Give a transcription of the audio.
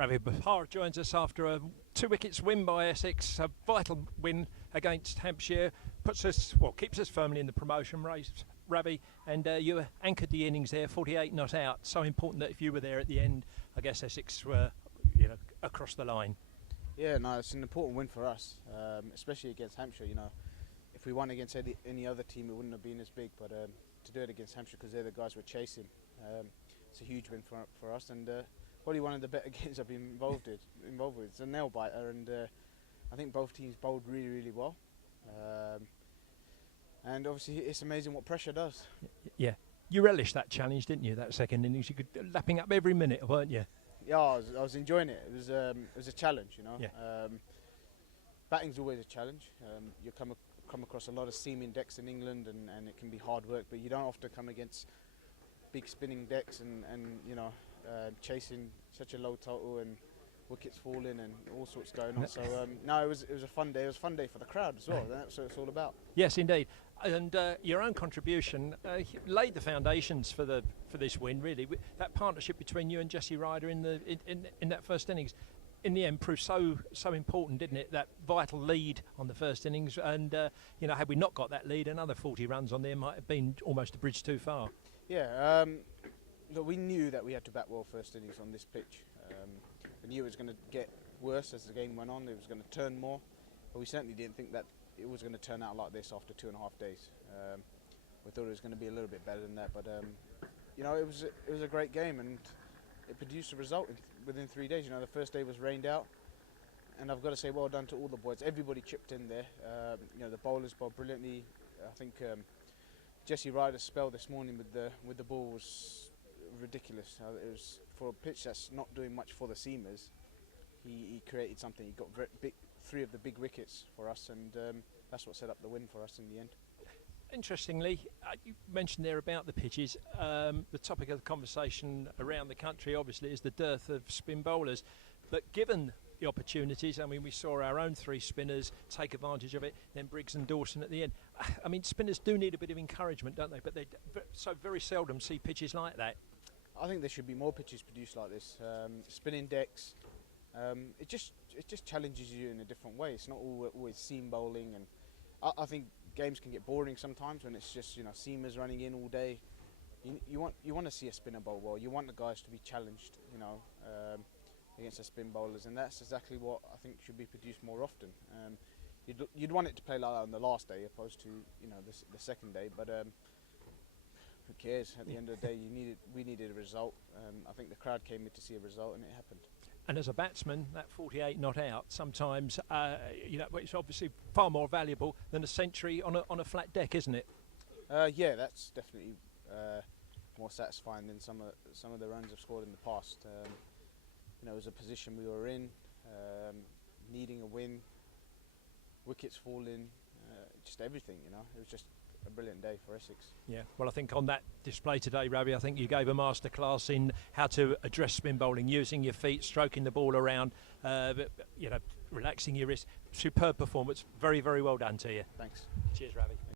Ravi Bopara joins us after a 2 wickets win by Essex, a vital win against Hampshire, keeps us firmly in the promotion race, Ravi, and you anchored the innings there, 48 not out. So important that if you were there at the end, I guess Essex were, across the line. Yeah, no, it's an important win for us, especially against Hampshire. If we won against any other team, it wouldn't have been as big. But to do it against Hampshire, because they're the guys we're chasing, it's a huge win for us, and probably one of the better games I've been involved with. It's a nail biter, and I think both teams bowled really, really well. And obviously, it's amazing what pressure does. Yeah, you relished that challenge, didn't you? That second innings, you could lapping up every minute, weren't you? Yeah, I was enjoying it. It was a challenge, Yeah. Batting's always a challenge. You come across a lot of seaming decks in England, and it can be hard work. But you don't often come against big spinning decks and chasing such a low total and wickets falling and all sorts going on. So no, it was a fun day. It was a fun day for the crowd as well. That's what it's all about. Yes, indeed. And your own contribution laid the foundations for this win. Really, that partnership between you and Jesse Ryder in that first innings, in the end, proved so important, didn't it? That vital lead on the first innings, and had we not got that lead, another 40 runs on there might have been almost a bridge too far. Yeah, look, we knew that we had to bat well first innings on this pitch. We knew it was going to get worse as the game went on. It was going to turn more, but we certainly didn't think that it was going to turn out like this after 2.5 days. We thought it was going to be a little bit better than that, but it was a great game, and it produced a result within 3 days. The first day was rained out, and I've got to say well done to all the boys. Everybody chipped in there. The bowlers bowled brilliantly. I think Jesse Ryder's spell this morning with the ball was ridiculous. It was for a pitch that's not doing much for the seamers. He created something. He got three of the big wickets for us, and that's what set up the win for us in the end. Interestingly, you mentioned there about the pitches. The topic of the conversation around the country obviously is the dearth of spin bowlers, but given the opportunities, we saw our own 3 spinners take advantage of it, then Briggs and Dawson at the end. Spinners do need a bit of encouragement, don't they? But they so very seldom see pitches like that. I think there should be more pitches produced like this. Spinning decks, it just challenges you in a different way. It's not always seam bowling, and I think games can get boring sometimes when it's just seamers running in all day. You want to see a spinner bowl well. You want the guys to be challenged, against the spin bowlers, and that's exactly what I think should be produced more often. You'd want it to play like that on the last day, opposed to the second day. But who cares? At the end of the day, we needed a result. I think the crowd came in to see a result, and it happened. And as a batsman, that 48 not out sometimes, it's obviously far more valuable than a century on a flat deck, isn't it? Yeah, that's definitely more satisfying than some of the runs I've scored in the past. It was a position we were in, needing a win, wickets falling, just everything. It was just a brilliant day for Essex. Yeah, well, I think on that display today, Ravi, I think you gave a masterclass in how to address spin bowling, using your feet, stroking the ball around, relaxing your wrist. Superb performance. Very, very well done to you. Thanks. Cheers, Ravi.